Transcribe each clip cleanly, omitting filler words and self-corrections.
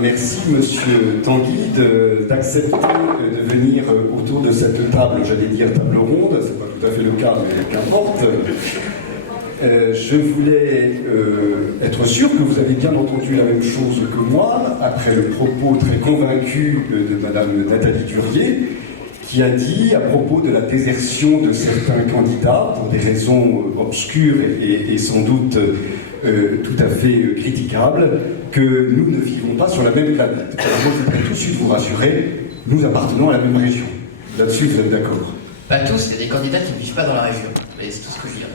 merci Monsieur Tanguy d'accepter de venir autour de cette table, j'allais dire table ronde, c'est pas tout à fait le cas, mais qu'importe. Je voulais être sûr que vous avez bien entendu la même chose que moi, après le propos très convaincu de Madame Nathalie Durier, qui a dit à propos de la désertion de certains candidats, pour des raisons obscures et sans doute tout à fait critiquables, que nous ne vivons pas sur la même planète. Alors moi, je voudrais tout de suite vous rassurer, nous appartenons à la même région. Là-dessus, vous êtes d'accord? Pas tous, il y a des candidats qui ne vivent pas dans la région. Mais c'est tout ce que je dirais.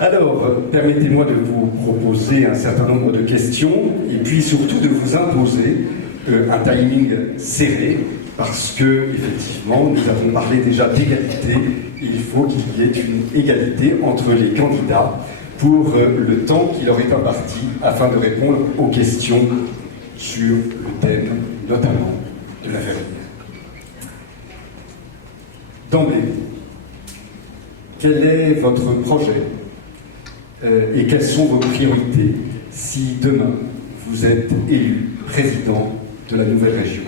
Alors, permettez-moi de vous proposer un certain nombre de questions, et puis surtout de vous imposer un timing serré, parce que, effectivement, nous avons parlé déjà d'égalité, il faut qu'il y ait une égalité entre les candidats pour le temps qui leur est imparti, afin de répondre aux questions sur le thème, notamment, de la famille. D'emblée, quel est votre projet et quelles sont vos priorités si demain vous êtes élu président de la nouvelle région?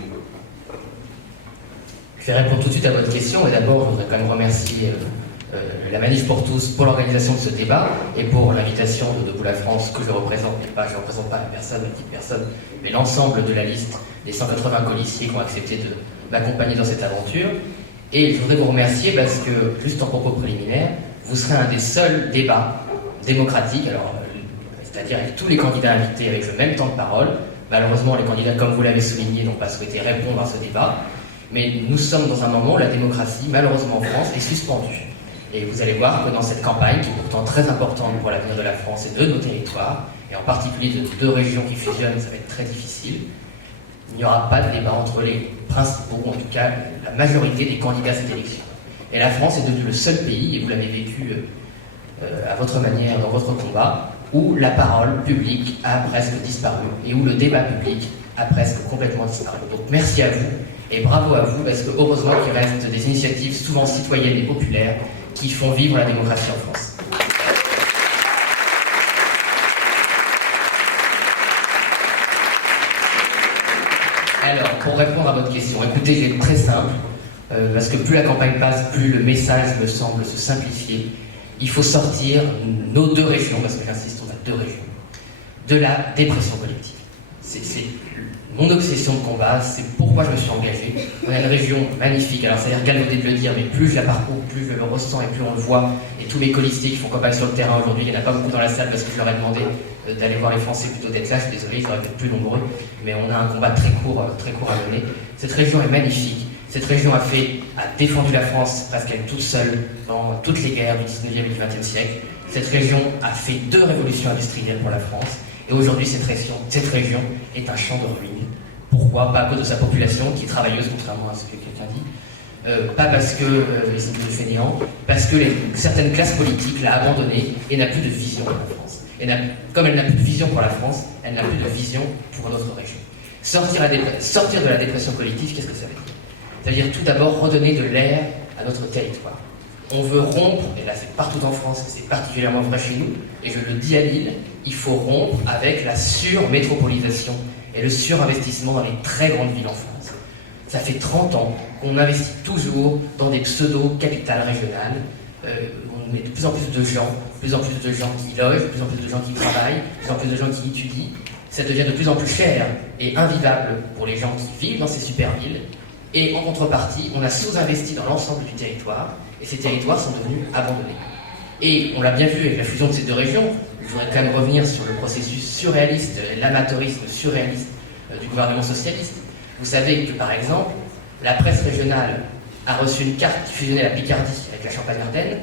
Je vais répondre tout de suite à votre question, et d'abord je voudrais quand même remercier la Manif pour tous pour l'organisation de ce débat et pour l'invitation de Debout la France que je représente, mais pas, je ne représente pas une petite personne, mais l'ensemble de la liste des 180 colistiers qui ont accepté de m'accompagner dans cette aventure. Et je voudrais vous remercier parce que, juste en propos préliminaire, vous serez un des seuls débats démocratiques, c'est-à-dire avec tous les candidats invités avec le même temps de parole. Malheureusement, les candidats, comme vous l'avez souligné, n'ont pas souhaité répondre à ce débat. Mais nous sommes dans un moment où la démocratie, malheureusement en France, est suspendue. Et vous allez voir que dans cette campagne, qui est pourtant très importante pour l'avenir de la France et de nos territoires, et en particulier de deux régions qui fusionnent, ça va être très difficile, il n'y aura pas de débat entre les principaux, ou en tout cas la majorité des candidats à cette élection. Et la France est devenue le seul pays, et vous l'avez vécu à votre manière dans votre combat, où la parole publique a presque disparu, et où le débat public a presque complètement disparu. Donc merci à vous, et bravo à vous, parce que heureusement qu'il reste des initiatives souvent citoyennes et populaires qui font vivre la démocratie en France. Alors, pour répondre à votre question, écoutez, je vais être très simple, parce que plus la campagne passe, plus le message me semble se simplifier. Il faut sortir nos deux régions, parce que j'insiste, on a deux régions, de la dépression collective. C'est mon obsession de combat, c'est pourquoi je me suis engagé. On a une région magnifique, alors ça a l'air galvaudé de le dire, mais plus je la parcours, plus je le ressens et plus on le voit. Et tous mes colistiers qui font campagne sur le terrain aujourd'hui, il n'y en a pas beaucoup dans la salle parce que je leur ai demandé d'aller voir les Français plutôt d'être là, je suis désolé, ils auraient peut-être plus nombreux, mais on a un combat très court à mener. Cette région est magnifique. Cette région a défendu la France parce qu'elle est toute seule dans toutes les guerres du 19e et du 20e siècle. Cette région a fait 2 révolutions industrielles pour la France. Et aujourd'hui, cette région est un champ de ruines. Pourquoi? Pas à cause de sa population, qui est travailleuse, contrairement à ce que quelqu'un dit. Pas parce qu'ils sont plus fainéants, parce que certaines classes politiques l'ont abandonnée et n'a plus de vision pour la France. Et comme elle n'a plus de vision pour la France, elle n'a plus de vision pour notre région. Sortir de la dépression collective, qu'est-ce que ça veut dire? Ça veut dire tout d'abord redonner de l'air à notre territoire. On veut rompre, et là c'est partout en France, c'est particulièrement vrai chez nous, et je le dis à Lille, il faut rompre avec la surmétropolisation et le surinvestissement dans les très grandes villes en France. Ça fait 30 ans qu'on investit toujours dans des pseudo-capitales régionales. On met de plus en plus de gens qui logent, de plus en plus de gens qui travaillent, de plus en plus de gens qui étudient. Ça devient de plus en plus cher et invivable pour les gens qui vivent dans ces super villes. Et en contrepartie, on a sous-investi dans l'ensemble du territoire, et ces territoires sont devenus abandonnés. Et on l'a bien vu avec la fusion de ces deux régions. Je voudrais quand même revenir sur le processus surréaliste, l'amateurisme surréaliste du gouvernement socialiste. Vous savez que, par exemple, la presse régionale a reçu une carte qui fusionnait la Picardie avec la Champagne-Ardenne,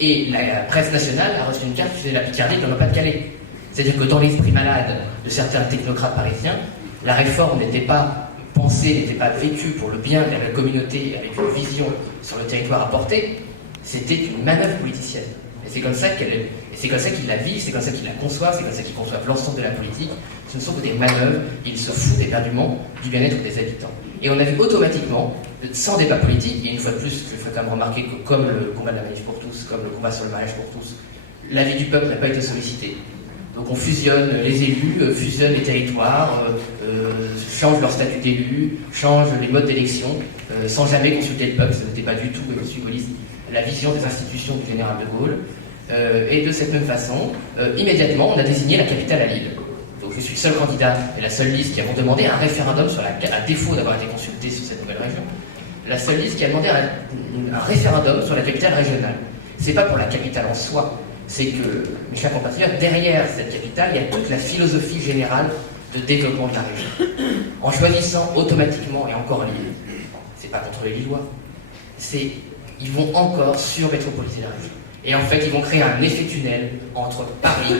et la presse nationale a reçu une carte qui fusionnait la Picardie avec le Pas-de-Calais. C'est-à-dire que dans l'esprit malade de certains technocrates parisiens, la réforme n'était pas pensée, n'était pas vécue pour le bien de la communauté avec une vision sur le territoire à porter, c'était une manœuvre politicienne. Et c'est comme ça qu'ils la vivent, c'est comme ça qu'ils la conçoivent, c'est comme ça qu'ils conçoivent l'ensemble de la politique. Ce ne sont que des manœuvres, ils se foutent éperdument du bien-être des habitants. Et on a vu automatiquement, sans débat politique, et une fois de plus, je ferai quand même remarquer que comme le combat de la Manif pour tous, comme le combat sur le mariage pour tous, l'avis du peuple n'a pas été sollicité. Donc on fusionne les élus, fusionne les territoires, change leur statut d'élu, change les modes d'élection, sans jamais consulter le peuple. Ce n'était pas du tout, M. Gaullis, la vision des institutions du général de Gaulle. Et de cette même façon, immédiatement, on a désigné la capitale à Lille. Donc je suis le seul candidat et la seule liste qui avons demandé un référendum à défaut d'avoir été consulté sur cette nouvelle région, la seule liste qui a demandé un référendum sur la capitale régionale. C'est pas pour la capitale en soi, c'est que, mes chers compatriotes, derrière cette capitale, il y a toute la philosophie générale de développement de la région. En choisissant automatiquement, et encore Lille, c'est pas contre les Lillois, ils vont encore surmétropoliser la région. Et en fait, ils vont créer un effet tunnel entre Paris,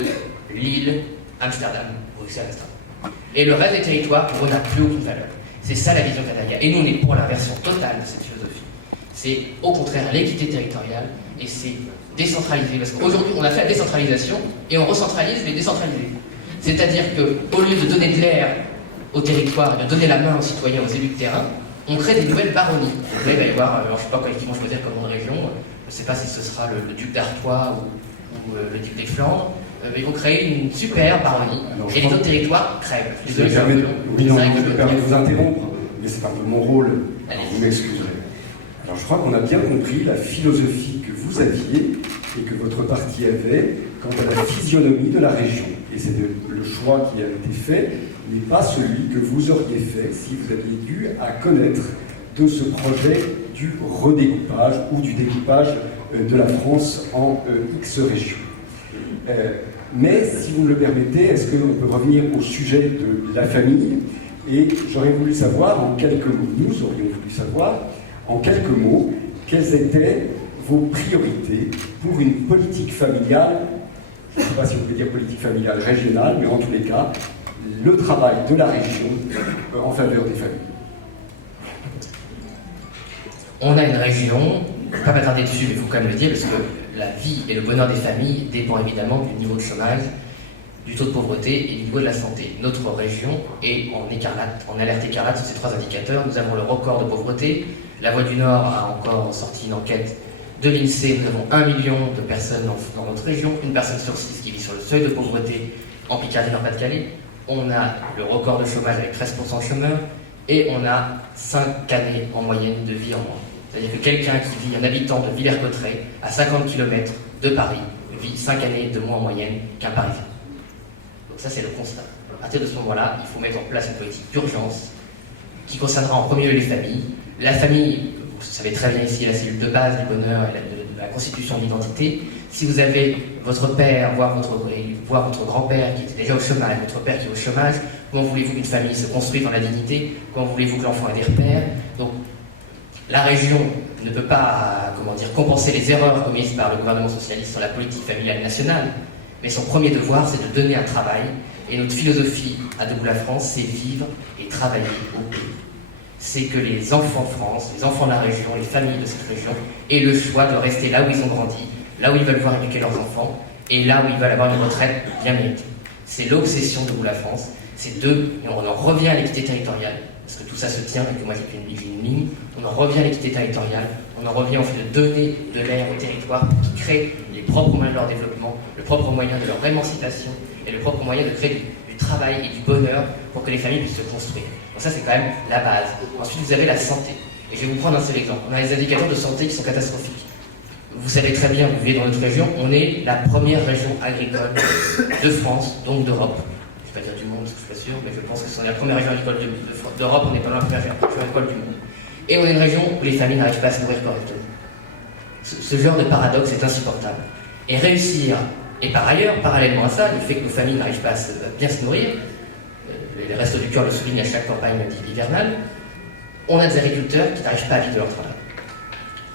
Lille, Amsterdam, Bruxelles, Amsterdam. Et le reste des territoires, pour eux, n'a plus aucune valeur. C'est ça la vision Canaria. Et nous, on est pour l'inversion totale de cette philosophie. C'est au contraire l'équité territoriale et c'est décentraliser. Parce qu'aujourd'hui, on a fait la décentralisation et on recentralise les décentralisés. C'est-à-dire qu'au lieu de donner de l'air au territoire et de donner la main aux citoyens, aux élus de terrain, on crée des nouvelles baronnies. Là, il va y avoir, alors je ne sais pas qui vont choisir comme nom de région, je ne sais pas si ce sera le duc d'Artois ou le duc des Flandres, mais ils vont créer une super baronnie et les autres territoires crèvent. Je me permets de vous interrompre, mais c'est un peu mon rôle, alors vous m'excuserez. Alors je crois qu'on a bien compris la philosophie que vous aviez et que votre parti avait quant à la physionomie de la région. Et c'est le choix qui a été fait n'est pas celui que vous auriez fait si vous aviez dû à connaître de ce projet du redécoupage ou du découpage de la France en X régions. Mais si vous me le permettez, est-ce qu'on peut revenir au sujet de la famille? Et j'aurais voulu savoir en quelques mots, nous aurions voulu savoir en quelques mots quelles étaient vos priorités pour une politique familiale, je ne sais pas si on peut dire politique familiale régionale, mais en tous les cas, le travail de la région en faveur des familles. On a une région, je ne vais pas m'attarder dessus, mais il faut quand même le dire, parce que la vie et le bonheur des familles dépend évidemment du niveau de chômage, du taux de pauvreté et du niveau de la santé. Notre région est en écarlate, en alerte écarlate sur ces trois indicateurs. Nous avons le record de pauvreté. La Voix du Nord a encore sorti une enquête de l'INSEE. Nous avons 1 million de personnes dans notre région, une personne sur 6 qui vit sur le seuil de pauvreté en Picardie, en Pas-de-Calais. On a le record de chômage avec 13% de chômeurs et on a 5 années en moyenne de vie en moins. C'est-à-dire que quelqu'un qui vit, un habitant de Villers-Cotterêts, à 50 km de Paris, vit 5 années de moins en moyenne qu'un Parisien. Donc ça, c'est le constat. À partir de ce moment-là, il faut mettre en place une politique d'urgence qui concernera en premier lieu les familles. La famille, vous savez très bien ici, la cellule de base du bonheur et de la constitution de l'identité. Si vous avez votre père, voire votre grand-père qui était déjà au chômage, votre père qui est au chômage, comment voulez-vous qu'une famille se construise dans la dignité? Comment voulez-vous que l'enfant ait des repères? Donc, la région ne peut pas, compenser les erreurs commises par le gouvernement socialiste sur la politique familiale nationale, mais son premier devoir, c'est de donner un travail. Et notre philosophie à Debout la France, c'est vivre et travailler au pays. C'est que les enfants de France, les enfants de la région, les familles de cette région aient le choix de rester là où ils ont grandi, là où ils veulent voir éduquer leurs enfants, et là où ils veulent avoir une retraite bien méritée. C'est l'obsession de Debout la France. Et on en revient à l'équité territoriale, parce que tout ça se tient, et que moi j'ai une ligne, on en revient à l'équité territoriale, on en revient au fait de donner de l'air aux territoires qui créent les propres moyens de leur développement, le propre moyen de leur émancipation, et le propre moyen de créer du travail et du bonheur pour que les familles puissent se construire. Donc ça c'est quand même la base. Ensuite vous avez la santé, et je vais vous prendre un seul exemple. On a les indicateurs de santé qui sont catastrophiques. Vous savez très bien, vous vivez dans notre région, on est la première région agricole de France, donc d'Europe. Je ne vais pas dire du monde, parce que je suis pas sûr, mais je pense que c'est la première région agricole d'Europe, on n'est pas la première région agricole du monde. Et on est une région où les familles n'arrivent pas à se nourrir correctement. Ce genre de paradoxe est insupportable. Et réussir, et par ailleurs, parallèlement à ça, le fait que nos familles n'arrivent pas à bien se nourrir, les Restos du Cœur le soulignent à chaque campagne hivernale, on a des agriculteurs qui n'arrivent pas à vivre de leur travail.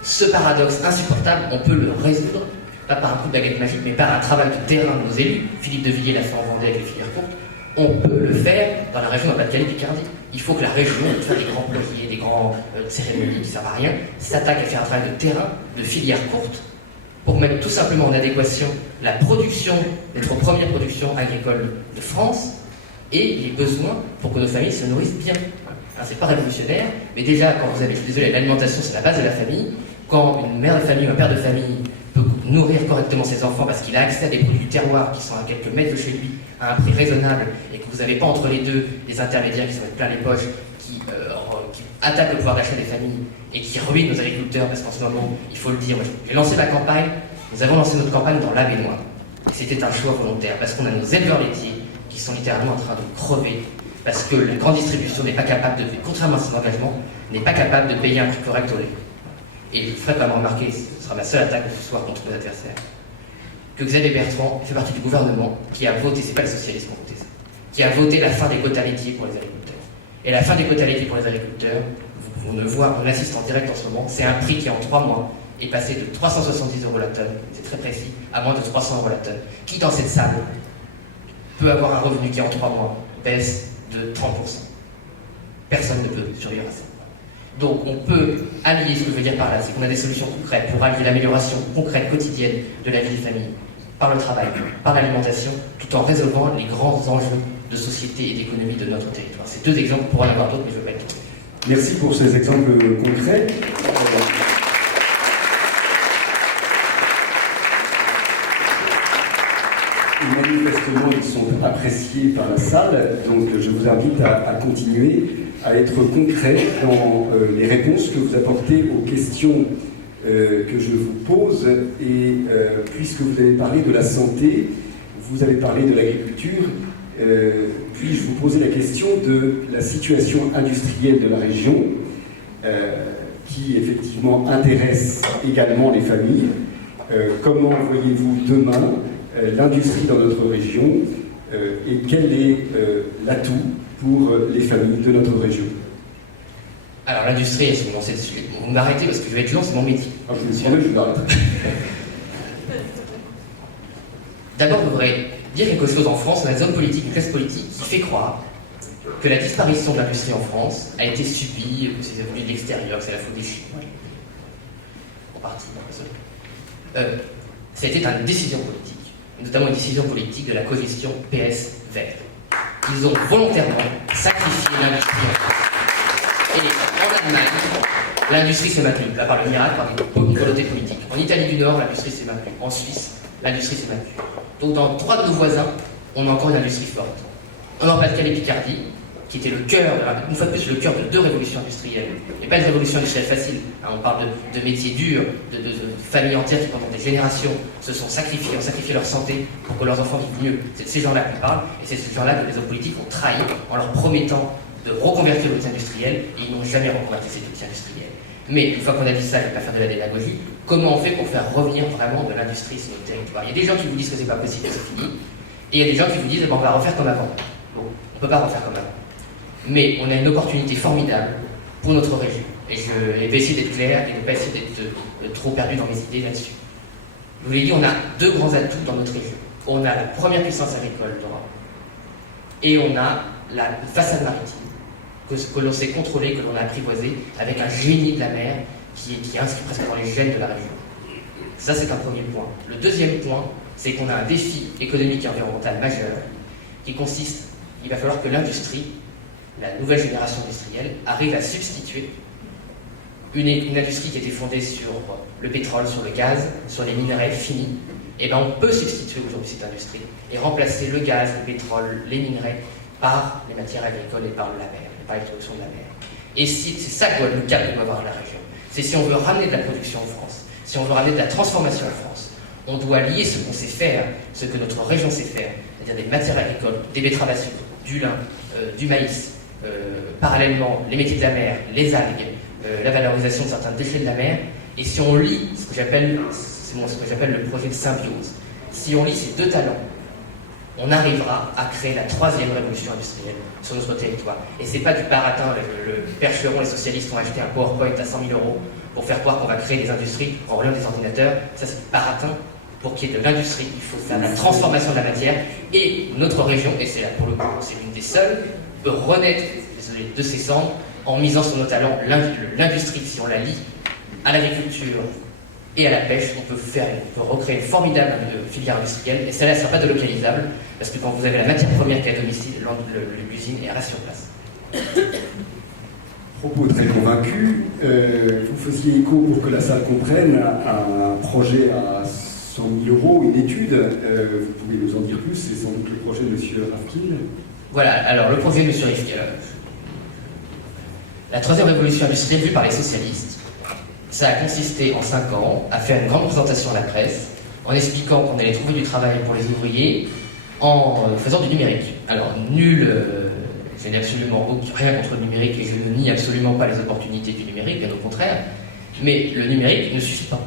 Ce paradoxe insupportable, on peut le résoudre, pas par un coup de baguette magique, mais par un travail de terrain de nos élus. Philippe de Villiers l'a fait en Vendée avec les filières courtes. On peut le faire dans la région de Pas-de-Calais-Picardie. Il faut que la région, au lieu de faire des grands plombiers, des grandes cérémonies qui ne servent à rien, s'attaque à faire un travail de terrain, de filières courtes, pour mettre tout simplement en adéquation la production, notre première production agricole de France, et les besoins pour que nos familles se nourrissent bien. C'est pas révolutionnaire, mais déjà, quand vous avez, je suis désolé, l'alimentation c'est la base de la famille. Quand une mère de famille ou un père de famille peut nourrir correctement ses enfants parce qu'il a accès à des produits du terroir qui sont à quelques mètres de chez lui, à un prix raisonnable, et que vous n'avez pas entre les deux des intermédiaires qui se mettent plein les poches, qui attaquent le pouvoir d'achat des familles et qui ruinent nos agriculteurs, parce qu'en ce moment, il faut le dire, j'ai lancé ma campagne, nous avons lancé notre campagne dans la baignoire. Et c'était un choix volontaire, parce qu'on a nos éleveurs laitiers qui sont littéralement en train de crever, parce que la grande distribution n'est pas capable de, contrairement à son engagement, n'est pas capable de payer un prix correct au lait. Et je ne ferai pas me remarquer, ce sera ma seule attaque ce soir contre mes adversaires, que Xavier Bertrand fait partie du gouvernement qui a voté, c'est pas les socialistes qui ont voté ça, qui a voté la fin des quotas laitiers pour les agriculteurs. Et la fin des quotas laitiers pour les agriculteurs, on assiste en direct en ce moment, c'est un prix qui en 3 mois est passé de 370 € la tonne, c'est très précis, à moins de 300 € la tonne. Qui dans cette salle peut avoir un revenu qui en 3 mois baisse de 30%? Personne ne peut survivre à ça. Donc on peut allier, ce que je veux dire par là, c'est qu'on a des solutions concrètes pour allier l'amélioration concrète quotidienne de la vie des familles, par le travail, par l'alimentation, tout en résolvant les grands enjeux de société et d'économie de notre territoire. C'est 2 exemples, pour en avoir d'autres, mais je ne veux pas être. Merci pour ces exemples concrets. Manifestement, ils sont appréciés par la salle, donc je vous invite à continuer à être concret dans les réponses que vous apportez aux questions que je vous pose. Et puisque vous avez parlé de la santé, vous avez parlé de l'agriculture, puis-je vous poser la question de la situation industrielle de la région, qui effectivement intéresse également les familles. Comment voyez-vous demain l'industrie dans notre région et quel est l'atout pour les familles de notre région? Alors l'industrie, est-ce que vous lancez dessus? Vous m'arrêtez parce que je vais être long, c'est mon métier. Ah, je me suis dit, je m'arrête. D'abord, je voudrais dire quelque chose en France, on a une zone politique, une classe politique qui fait croire que la disparition de l'industrie en France a été subie, que c'est venu de l'extérieur, que c'est la faute des Chinois. En partie, c'était une décision politique, notamment une décision politique de la coalition PS Vert. Ils ont volontairement sacrifié l'industrie en France. Et en Allemagne, l'industrie s'est maintenue, là par le miracle, par une volonté politique. En Italie du Nord, l'industrie s'est maintenue. En Suisse, l'industrie s'est maintenue. Donc dans 3 de nos voisins, on a encore une industrie forte. En Nord-Pas-de-Calais et Picardie, qui était le cœur, une fois de plus, le cœur de 2 révolutions industrielles. Et pas une révolution industrielle facile. On parle de métiers durs, de familles entières qui, pendant des générations, se sont sacrifiées, ont sacrifié leur santé pour que leurs enfants vivent mieux. C'est de ces gens-là qu'on parle, et c'est de ces gens-là que les hommes politiques ont trahi en leur promettant de reconvertir l'outil industriel, et ils n'ont jamais reconverti cet outil industriel. Mais une fois qu'on a dit ça, il ne faut pas faire de la démagogie. Comment on fait pour faire revenir vraiment de l'industrie sur notre territoire? Il y a des gens qui vous disent que c'est pas possible, que c'est fini, et il y a des gens qui vous disent on va refaire comme avant. Bon, on ne peut pas refaire comme avant. Mais on a une opportunité formidable pour notre région. Et je vais essayer d'être clair et de ne pas essayer d'être trop perdu dans mes idées là-dessus. Je vous l'ai dit, on a 2 grands atouts dans notre région. On a la première puissance agricole d'Europe et on a la façade maritime que l'on sait contrôler, que l'on a apprivoisée avec un génie de la mer qui est inscrit presque dans les gènes de la région. Ça, c'est un premier point. Le deuxième point, c'est qu'on a un défi économique et environnemental majeur qui consiste, il va falloir que l'industrie, la nouvelle génération industrielle, arrive à substituer une industrie qui était fondée sur le pétrole, sur le gaz, sur les minerais finis. Et bien on peut substituer aujourd'hui cette industrie et remplacer le gaz, le pétrole, les minerais par les matières agricoles et par la mer, par l'extraction de la mer. Et c'est ça que le cap que doit avoir la région. C'est si on veut ramener de la production en France, si on veut ramener de la transformation en France, on doit lier ce qu'on sait faire, ce que notre région sait faire, c'est-à-dire des matières agricoles, des betteraves à sucre, du lin, du maïs, parallèlement les métiers de la mer, les algues, la valorisation de certains déchets de la mer, et si on lie ce que j'appelle le projet de symbiose, si on lie ces 2 talents, on arrivera à créer la 3e révolution industrielle sur notre territoire. Et c'est pas du baratin, le Percheron, les socialistes ont acheté un PowerPoint à 100 000 € pour faire croire qu'on va créer des industries en reliant des ordinateurs. Ça, c'est du baratin. Pour qu'il y ait de l'industrie, il faut faire la transformation de la matière. Et notre région, et c'est là pour le coup, c'est l'une des seules, peut renaître de ses cendres en misant sur nos talents. L'industrie, si on la lie à l'agriculture et à la pêche, on peut recréer une formidable filière industrielle, et celle-là ne sera pas délocalisable, parce que quand vous avez la matière première qui est à domicile, l'usine reste sur place. Propos très convaincus. Vous faisiez écho, pour que la salle comprenne, à un projet à 100 000 euros, une étude. Vous pouvez nous en dire plus, c'est sans doute le projet de M. Rafkin. Voilà, alors le projet de M. Rifkin. La troisième révolution industrielle vue par les socialistes, ça a consisté en 5 ans à faire une grande présentation à la presse en expliquant qu'on allait trouver du travail pour les ouvriers en faisant du numérique. Alors, je n'ai absolument rien contre le numérique et je ne nie absolument pas les opportunités du numérique, bien au contraire, mais le numérique ne suffit pas.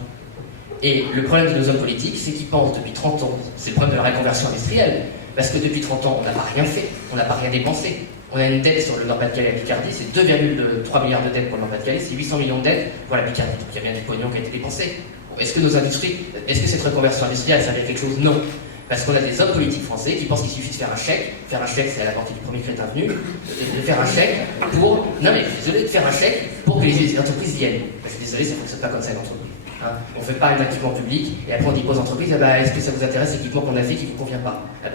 Et le problème de nos hommes politiques, c'est qu'ils pensent depuis 30 ans, c'est le problème de la reconversion industrielle, parce que depuis 30 ans, on n'a pas rien fait, on n'a pas rien dépensé. On a une dette sur le Nord-Pas-de-Calais et la Picardie, c'est 2,3 milliards de dettes pour le Nord-Pas-de-Calais, c'est 800 millions de dettes pour la Picardie. Donc il y a bien du pognon qui a été dépensé. Est-ce que nos industries, est-ce que cette reconversion industrielle, ça veut dire quelque chose? Non. Parce qu'on a des hommes politiques français qui pensent qu'il suffit de faire un chèque c'est à la portée du premier crétin venu, de faire un chèque pour... Non mais, désolé, de faire un chèque pour que les entreprises viennent. Je suis désolé, ça ne fonctionne pas comme ça, une entreprise. Hein, on ne fait pas un équipement public et après on dit aux entreprises, est-ce que ça vous intéresse l'équipement qu'on a fait qui ne vous convient pas? Il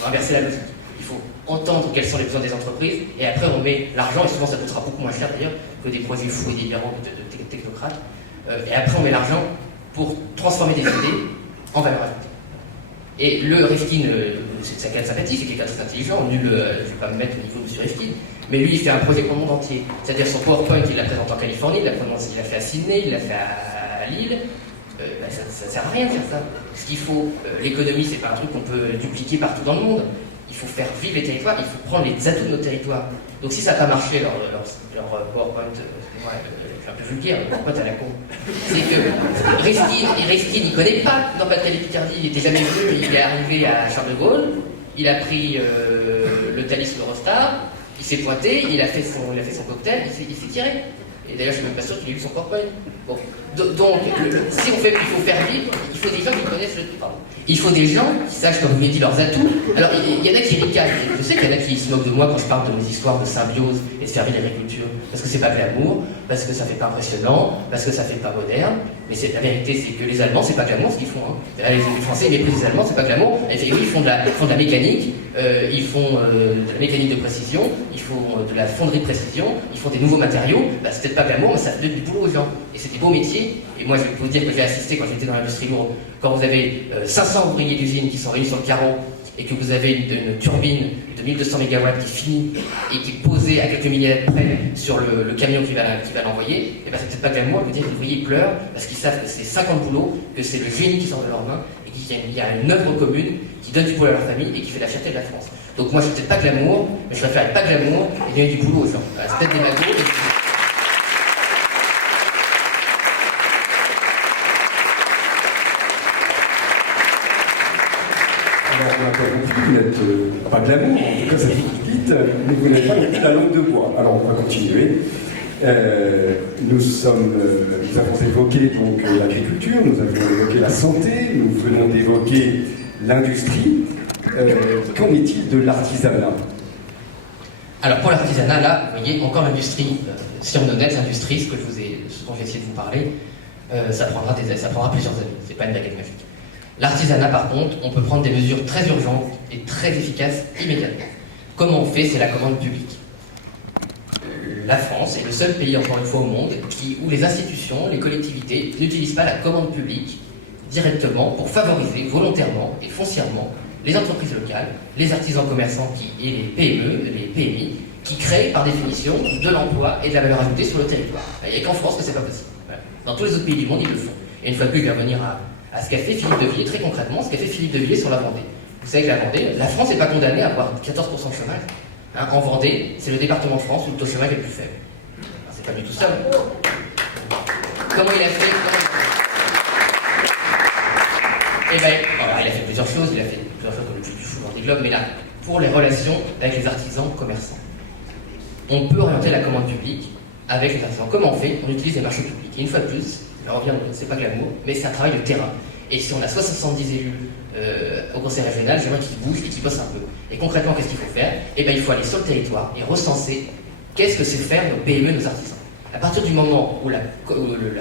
faut inverser la logique. Il faut entendre quels sont les besoins des entreprises et après on met l'argent, et souvent ça coûtera beaucoup moins cher d'ailleurs que des projets fous et délirants de technocrates. Et après on met l'argent pour transformer des idées en valeur ajoutée. Et le Rifkin, c'est sa canne sympathie, c'est quelqu'un de très intelligent, je ne vais pas me mettre au niveau de M. Rifkin, mais lui il fait un projet pour le monde entier. C'est-à-dire son PowerPoint, il l'a présenté en Californie, il l'a fait à Sydney, il l'a fait à Lille. Ça ne sert à rien de faire ça. Ce qu'il faut, l'économie, c'est pas un truc qu'on peut dupliquer partout dans le monde. Il faut faire vivre les territoires, il faut prendre les atouts de nos territoires. Donc si ça n'a pas marché, leur PowerPoint, excusez-moi, je suis un peu vulgaire, le PowerPoint à la con, c'est que Rifkin, il ne connaît pas dans Pas-de-Calais Picardie, il n'était jamais venu, il est arrivé à Charles de Gaulle, il a pris le Thalys Eurostar, il s'est pointé, il a fait son cocktail, il s'est tiré. Et d'ailleurs, je ne suis même pas sûr qu'il ait eu son PowerPoint. Bon. Donc, si il faut faire vivre, il faut des gens qui connaissent il faut des gens qui sachent, comme vous l'avez dit, leurs atouts. Alors, il y en a qui ricanent. Je sais qu'il y en a qui se moquent de moi quand je parle de mes histoires de symbiose et de servir l'agriculture. Parce que c'est pas glamour, parce que ça fait pas impressionnant, parce que ça fait pas moderne. Mais la vérité, c'est que les Allemands, c'est pas glamour ce qu'ils font. Hein. Les Français, ils méprisent les Allemands, c'est pas glamour. Et oui, ils font de la mécanique, ils font de la mécanique de précision, ils font de la fonderie de précision, ils font des nouveaux matériaux. C'est peut-être pas glamour, mais ça fait du boulot aux gens. Et c'est des beaux métiers. Et moi, je vais vous dire que j'ai assisté quand j'étais dans l'industrie lourde. Quand vous avez 500 ouvriers d'usine qui sont réunis sur le carreau et que vous avez une turbine de 1200 MW qui finit et qui est posée à quelques millimètres près sur le camion qui va l'envoyer, et bien c'est peut-être pas glamour, je veux dire que les ouvriers pleurent parce qu'ils savent que c'est 50 boulots, que c'est le génie qui sort de leurs mains et qu'il y a une œuvre commune qui donne du boulot à leur famille et qui fait la fierté de la France. Donc moi, je suis peut-être pas glamour, mais je préfère être pas glamour et donner du boulot aux gens. Voilà, c'est peut-être des magos. Alors, on a compris, vous n'êtes pas glamour, en tout cas, c'est ce que vous dites, mais vous n'avez pas non plus la langue de bois. Alors, on va continuer. Nous avons évoqué donc l'agriculture, nous avons évoqué la santé, nous venons d'évoquer l'industrie. Qu'en est-il de l'artisanat? Alors, pour l'artisanat, là, vous voyez, encore l'industrie, si on est honnête, l'industrie, ce dont j'ai essayé de vous parler, ça prendra plusieurs années, c'est pas une baguette magique. L'artisanat, par contre, on peut prendre des mesures très urgentes et très efficaces immédiatement. Comment on fait? C'est la commande publique. La France est le seul pays, encore une fois, au monde où les institutions, les collectivités n'utilisent pas la commande publique directement pour favoriser volontairement et foncièrement les entreprises locales, les artisans commerçants et les PME, les PMI, qui créent par définition de l'emploi et de la valeur ajoutée sur le territoire. Il n'y a qu'en France que c'est pas possible. Voilà. Dans tous les autres pays du monde, ils le font. Et une fois de plus, je vais revenir à ce qu'a fait Philippe de Villiers, très concrètement, ce qu'a fait Philippe de Villiers sur la Vendée. Vous savez que la Vendée, la France n'est pas condamnée à avoir 14% de chômage. Hein, en Vendée, c'est le département de France où le taux de chômage est le plus faible. Enfin, c'est pas du tout ça. Comment il a fait? Eh bien, voilà, il a fait plusieurs choses. Il a fait plusieurs choses comme le plus du fou dans des globes, mais là, pour les relations avec les artisans commerçants, on peut orienter la commande publique avec les artisans. Comment on fait? On utilise les marchés publics. Et une fois de plus, je reviens, c'est pas glamour, mais c'est un travail de terrain. Et si on a 70 élus au conseil régional, j'aimerais qu'ils bougent et qu'ils bossent un peu. Et concrètement, qu'est-ce qu'il faut faire? Eh bien, il faut aller sur le territoire et recenser qu'est-ce que c'est faire nos PME, nos artisans. À partir du moment où la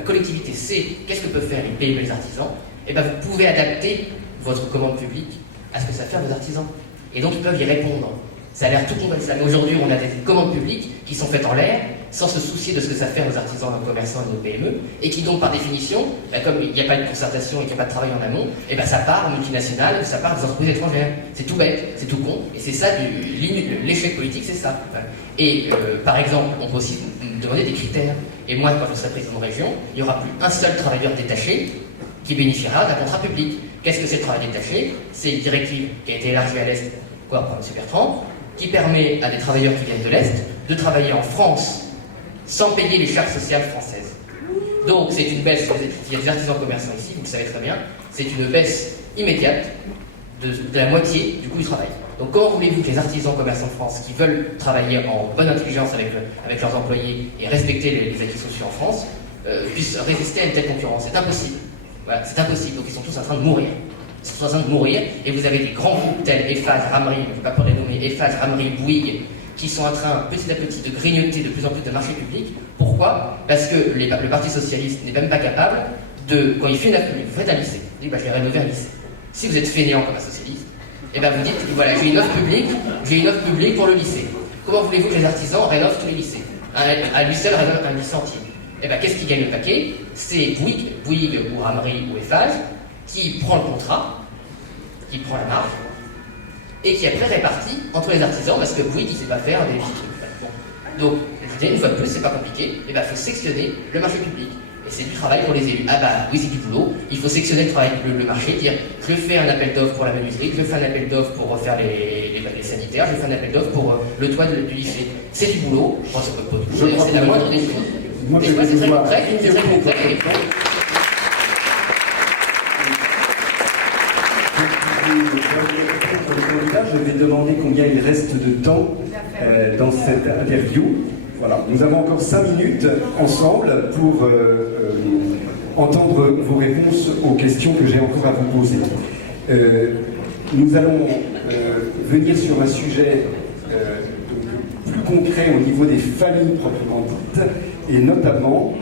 collectivité sait qu'est-ce que peuvent faire les PME, les artisans, eh bien, vous pouvez adapter votre commande publique à ce que ça fait nos artisans. Et donc, ils peuvent y répondre. Ça a l'air tout con comme ça. Mais aujourd'hui, on a des commandes publiques qui sont faites en l'air, sans se soucier de ce que ça fait à nos artisans, nos commerçants et nos PME, et qui donc, par définition, comme il n'y a pas de concertation et qu'il n'y a pas de travail en amont, et ça part aux multinationales, ça part des entreprises étrangères. C'est tout bête, c'est tout con, et c'est ça, l'échec politique, c'est ça. Et par exemple, on peut aussi demander des critères. Et moi, quand je serai président de région, il n'y aura plus un seul travailleur détaché qui bénéficiera d'un contrat public. Qu'est-ce que c'est le travail détaché? C'est une directive qui a été élargie à l'Est, par M. Bertrand, qui permet à des travailleurs qui viennent de l'Est de travailler en France sans payer les charges sociales françaises. Donc c'est une baisse, il y a des artisans commerçants ici, vous le savez très bien, c'est une baisse immédiate de la moitié du coût du travail. Donc comment voulez-vous que les artisans commerçants de France qui veulent travailler en bonne intelligence avec leurs employés et respecter les acquis sociaux en France puissent résister à une telle concurrence? C'est impossible. Voilà, c'est impossible. Donc ils sont tous en train de mourir. Ils sont en train de mourir, et vous avez des grands groupes tels Eiffage, Ramery, je ne vais pas peur de les nommer, Eiffage, Ramery, Bouygues, qui sont en train petit à petit de grignoter de plus en plus de marchés publics. Pourquoi? Parce que le Parti Socialiste n'est même pas capable de, quand il fait une offre publique, vous faites un lycée, vous dites je vais rénover un lycée. Si vous êtes fainéant comme un socialiste, et vous dites voilà, j'ai une offre publique pour le lycée. Comment voulez-vous que les artisans rénovent tous les lycées? À lui seul rénove un lycée entier. Qu'est-ce qui gagne le paquet? C'est Bouygues ou Ramery ou Eiffage qui prend le contrat, qui prend la marge, et qui après répartit entre les artisans, parce que Bouygues, il ne sait pas faire des petits trucs. Bon. Donc, je dis, une fois de plus, c'est pas compliqué, il faut sectionner le marché public. Et c'est du travail pour les élus. Oui, c'est du boulot, il faut sectionner le marché, dire, je fais un appel d'offres pour la menuiserie, je fais un appel d'offres pour refaire les sanitaires, je fais un appel d'offres pour le toit du lycée. C'est du boulot, c'est la moindre des choses. Et c'est très concret, Je vais demander combien il reste de temps dans cette interview. Voilà, nous avons encore 5 minutes ensemble pour entendre vos réponses aux questions que j'ai encore à vous poser. Nous allons venir sur un sujet plus concret au niveau des familles proprement dites, et notamment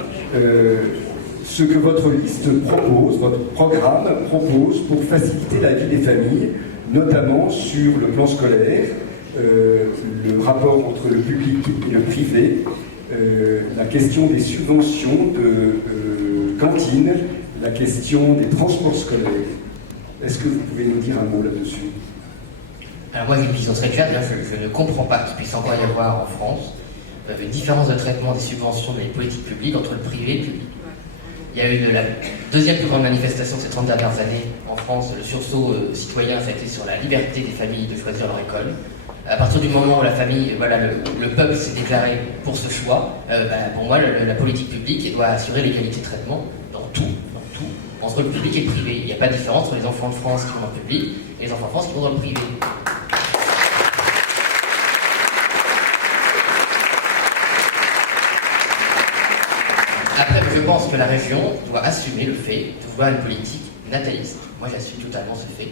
ce que votre liste propose, votre programme propose pour faciliter la vie des familles, notamment sur le plan scolaire, le rapport entre le public et le privé, la question des subventions de cantines, la question des transports scolaires. Est-ce que vous pouvez nous dire un mot là-dessus? Alors moi j'ai une vision très claire, je ne comprends pas qu'il puisse encore y avoir en France une différence de traitement des subventions des politiques publiques entre le privé et le public. Il y a eu la deuxième plus grande manifestation de ces 30 dernières années en France, le sursaut citoyen, ça a été sur la liberté des familles de choisir leur école. À partir du moment où la famille, le peuple s'est déclaré pour ce choix, pour moi, la politique publique doit assurer l'égalité de traitement dans tout, entre le public et le privé. Il n'y a pas de différence entre les enfants de France qui vont dans le public et les enfants de France qui vont dans le privé. Après, je pense que la région doit assumer le fait de vouloir une politique nataliste. Moi, j'assume totalement ce fait.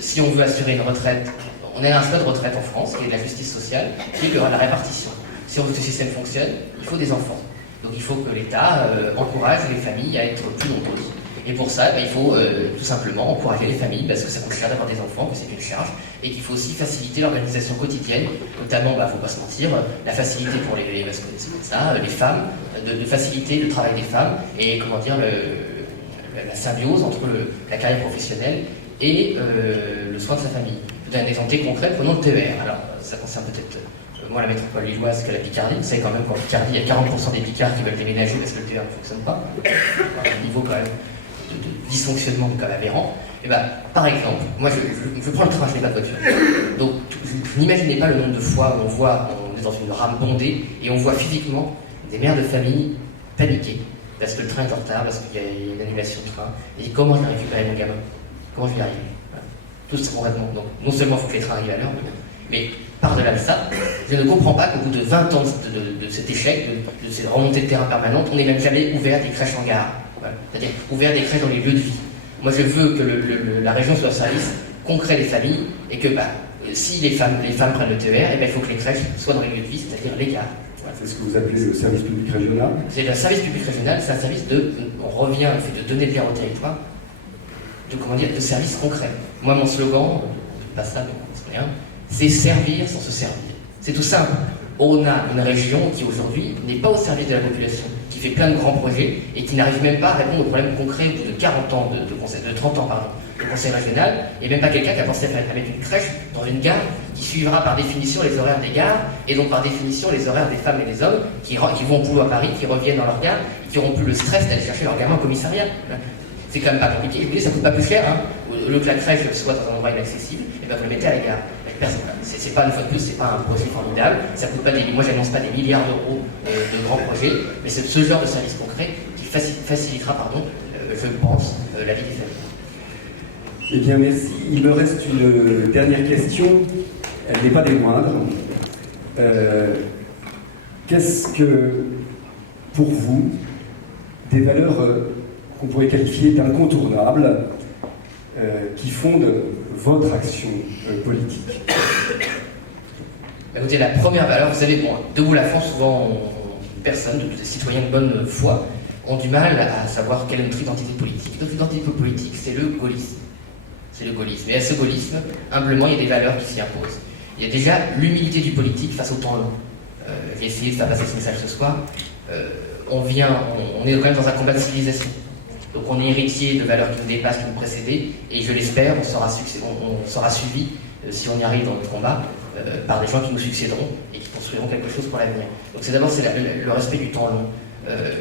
Si on veut assurer une retraite, on a un choix de retraite en France, qui est de la justice sociale, qui est la répartition. Si on veut que ce système fonctionne, il faut des enfants. Donc il faut que l'État encourage les familles à être plus nombreuses. Et pour ça, il faut tout simplement encourager les familles, parce que ça coûte cher d'avoir des enfants, que c'est une charge, et qu'il faut aussi faciliter l'organisation quotidienne, notamment, il ne faut pas se mentir, la facilité pour les, parce que c'est comme ça, les femmes, de faciliter le travail des femmes, et comment dire, la symbiose entre la carrière professionnelle et le soin de sa famille. Je vous donne un exemple très concret, prenons le TER. Alors, ça concerne peut-être moins la métropole lilloise que la Picardie. Vous savez quand même qu'en Picardie, il y a 40% des Picards qui veulent déménager parce que le TER ne fonctionne pas. Un niveau quand même de dysfonctionnement quand même aberrant. Et par exemple, moi je prends le train, je n'ai pas de voiture. Donc vous n'imaginez pas le nombre de fois où on est dans une rame bondée et on voit physiquement des mères de famille paniquer parce que le train est en retard, parce qu'il y a une annulation de train. Et comment je vais récupérer mon gamin? Comment je vais y arriver? Voilà. Tout ça concrètement. Donc non seulement il faut que les trains arrivent à l'heure, mais par-delà de ça, je ne comprends pas qu'au bout de 20 ans de cet échec, de cette remontée de terrain permanente, on n'ait même jamais ouvert des crèches en gare. Voilà. C'est-à-dire ouvert des crèches dans les lieux de vie. Moi je veux que la région soit un service concret des familles et que si les femmes prennent le TER, il faut que les crèches soient dans les lieux de vie, c'est-à-dire les gares. Voilà. C'est ce que vous appelez le service public régional? C'est le service public régional, c'est un service on revient au fait de donner de l'air au territoire, de services concrets. Moi mon slogan, pas ça mais c'est rien, c'est servir sans se servir. C'est tout simple. On a une région qui aujourd'hui n'est pas au service de la population, qui fait plein de grands projets et qui n'arrive même pas à répondre aux problèmes concrets au bout de 40 ans, de 30 ans, pardon, de conseil régional. Il n'y a même pas quelqu'un qui a pensé à mettre une crèche dans une gare qui suivra par définition les horaires des gares et donc par définition les horaires des femmes et des hommes qui vont au boulot à Paris, qui reviennent dans leur gare et qui n'auront plus le stress d'aller chercher leur gamin au commissariat. C'est quand même pas compliqué. Et puis ça coûte pas plus cher, hein. Au lieu que la crèche soit dans un endroit inaccessible, et ben vous le mettez à la gare. C'est pas une fois de plus, c'est pas un projet formidable. Ça coûte pas moi j'annonce pas des milliards d'euros de grands projets, mais c'est ce genre de service concret qui facilitera, je pense, la vie des familles. Eh bien merci. Il me reste une dernière question. Elle n'est pas des moindres. Qu'est-ce que, pour vous, des valeurs qu'on pourrait qualifier d'incontournables qui fondent votre action politique? Écoutez, la première valeur, vous savez, Debout la France, souvent, personne, des citoyens de bonne foi, ont du mal à savoir quelle est notre identité politique. Notre identité politique, c'est le gaullisme. C'est le gaullisme. Et à ce gaullisme, humblement, il y a des valeurs qui s'y imposent. Il y a déjà l'humilité du politique face au temps long. J'ai essayé de faire passer ce message ce soir. On est quand même dans un combat de civilisation. Donc on est héritier de valeurs qui nous dépassent, qui nous précédaient, et je l'espère, on sera suivi, si on y arrive dans notre combat, par des gens qui nous succéderont et qui construiront quelque chose pour l'avenir. Donc c'est d'abord le respect du temps long,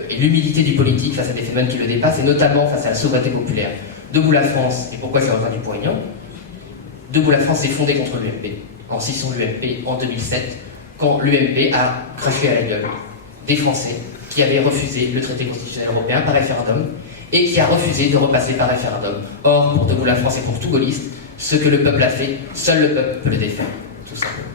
et l'humilité du politique face à des phénomènes qui le dépassent, et notamment face à la souveraineté populaire. Debout la France, et pourquoi j'ai rejoint Dupont-Aignan, Debout la France s'est fondé contre l'UMP, en scission de l'UMP en 2007, quand l'UMP a craché à la gueule des Français qui avaient refusé le traité constitutionnel européen par référendum, et qui a refusé de repasser par référendum. Or, pour Debout la France et pour tout gaulliste, ce que le peuple a fait, seul le peuple peut le défaire. Tout simplement.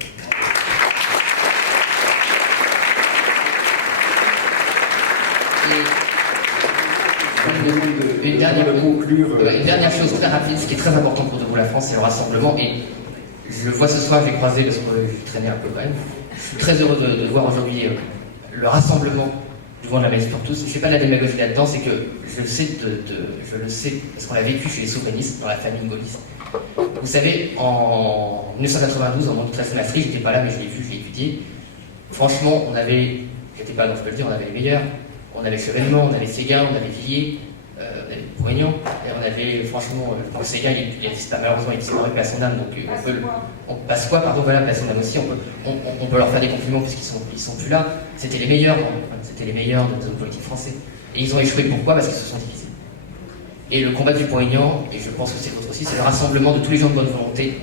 Une dernière chose très rapide, ce qui est très important pour Debout la France, c'est le rassemblement. Et je le vois ce soir, j'ai croisé, parce que je traînais un peu quand même. Je suis très heureux de voir aujourd'hui le rassemblement devant la messe pour tous. Je ne fais pas de la démagogie là-dedans, c'est que je le sais, parce qu'on l'a vécu chez les souverainistes, dans la famille gaulliste. Vous savez, en 1992, en montant à Maastricht, j'étais pas là, mais je l'ai vu, je l'ai étudié. Franchement, j'étais pas, donc je peux le dire, on avait les meilleurs. On avait Chevènement, on avait Séguin, on avait Villiers, on avait Poignan, et on avait, franchement, Séguin, malheureusement, il disparu, paix à son âme, donc Pasqua, pardon, voilà, paix à son âme aussi, on peut leur faire des compliments puisqu'ils sont plus là. C'était les meilleurs, c'était les meilleurs de nos politiques français. Et ils ont échoué, pourquoi? Parce qu'ils se sont divisés. Et le combat du Poignan, et je pense que c'est l'autre aussi, c'est le rassemblement de tous les gens de bonne volonté,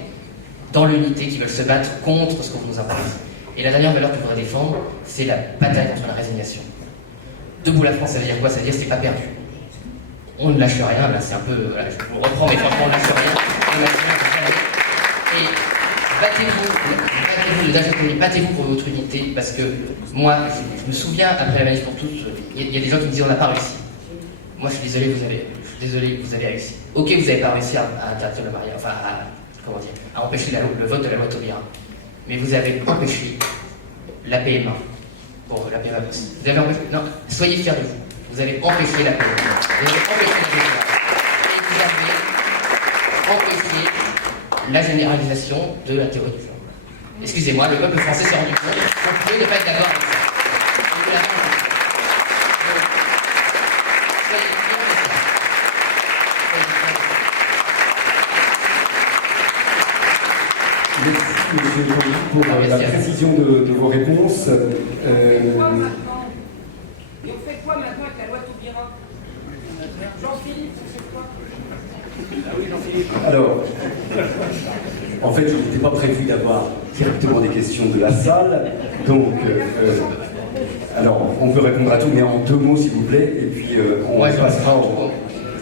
dans l'unité, qui veulent se battre contre ce qu'on nous impose. Et la dernière valeur que je voudrais défendre, c'est la bataille contre la résignation. Debout la France, ça veut dire quoi? Ça veut dire que c'est pas perdu. On ne lâche rien, là c'est un peu. Voilà, je vous reprends, mais franchement, on ne lâche rien. On lâche rien. Et battez-vous pour votre unité, parce que moi, je me souviens, après la manif pour tous, il y a des gens qui me disent on n'a pas réussi. Moi je suis désolé, vous avez réussi. Ok, vous n'avez pas réussi à interdire le mariage, enfin à empêcher le vote de la loi Taubira. Mais vous avez empêché la PMA. Pour la PMA. Vous avez empêché. Non, soyez fiers de vous. Vous avez empêché la PMA. Vous avez empêché la PMA. Et vous avez empêché la généralisation de la théorie du genre. Excusez-moi, le peuple français s'est rendu compte qu'on pouvait ne pas être d'accord avec ça. Merci, M. le Président, pour la précision de vos réponses. Et on fait quoi maintenant avec la loi Taubira? Jean-Philippe, on fait quoi? Alors, en fait, je n'étais pas prévu d'avoir directement des questions de la salle, donc, alors, on peut répondre à tout, mais en 2 mots, s'il vous plaît, et puis on passera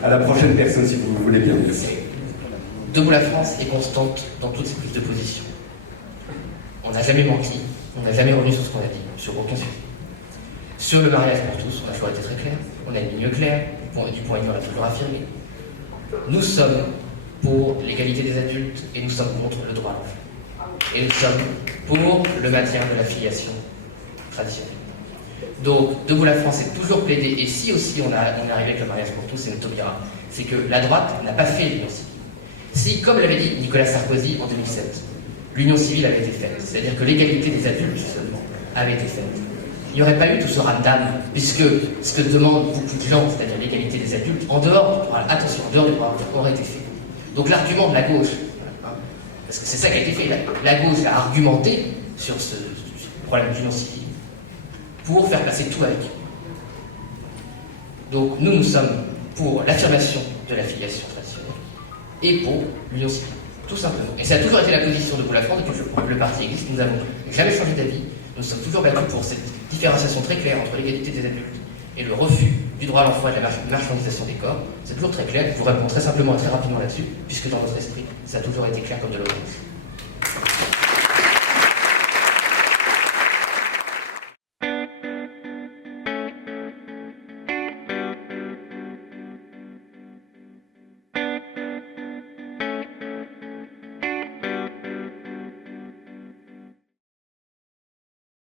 à la prochaine personne, si vous voulez bien. Debout la France est constante dans toutes ses prises de position. On n'a jamais menti, on n'a jamais revenu sur ce qu'on a dit, sur aucun sujet. Sur le mariage pour tous, on a toujours été très clair, on a une ligne claire, Dupont-Aignan l'a toujours affirmé. Nous sommes pour l'égalité des adultes et nous sommes contre le droit à l'enfant. Et nous sommes pour le maintien de la filiation traditionnelle. Donc, Debout la France est toujours plaidé, et si aussi on est arrivé avec le mariage pour tous et le Taubira, c'est que la droite n'a pas fait l'union civile. Si, comme l'avait dit Nicolas Sarkozy en 2007, l'union civile avait été faite. C'est-à-dire que l'égalité des adultes, seulement, avait été faite. Il n'y aurait pas eu tout ce ramdam, puisque ce que demandent beaucoup de gens, c'est-à-dire l'égalité des adultes, en dehors du droit, attention, en dehors du droit, aurait été fait. Donc l'argument de la gauche, hein, parce que c'est ça qui a été fait, la gauche a argumenté sur ce problème d'union civile pour faire passer tout avec. Donc nous sommes pour l'affirmation de la filiation traditionnelle et pour l'union civile, tout simplement. Et ça a toujours été la position de Pour la France depuis que le parti existe. Nous n'avons jamais changé d'avis. Nous sommes toujours battus pour cette différenciation très claire entre l'égalité des adultes et le refus du droit à l'enfant et de la marchandisation des corps. C'est toujours très clair. Je vous réponds très simplement et très rapidement là-dessus, puisque dans notre esprit, ça a toujours été clair comme de l'eau.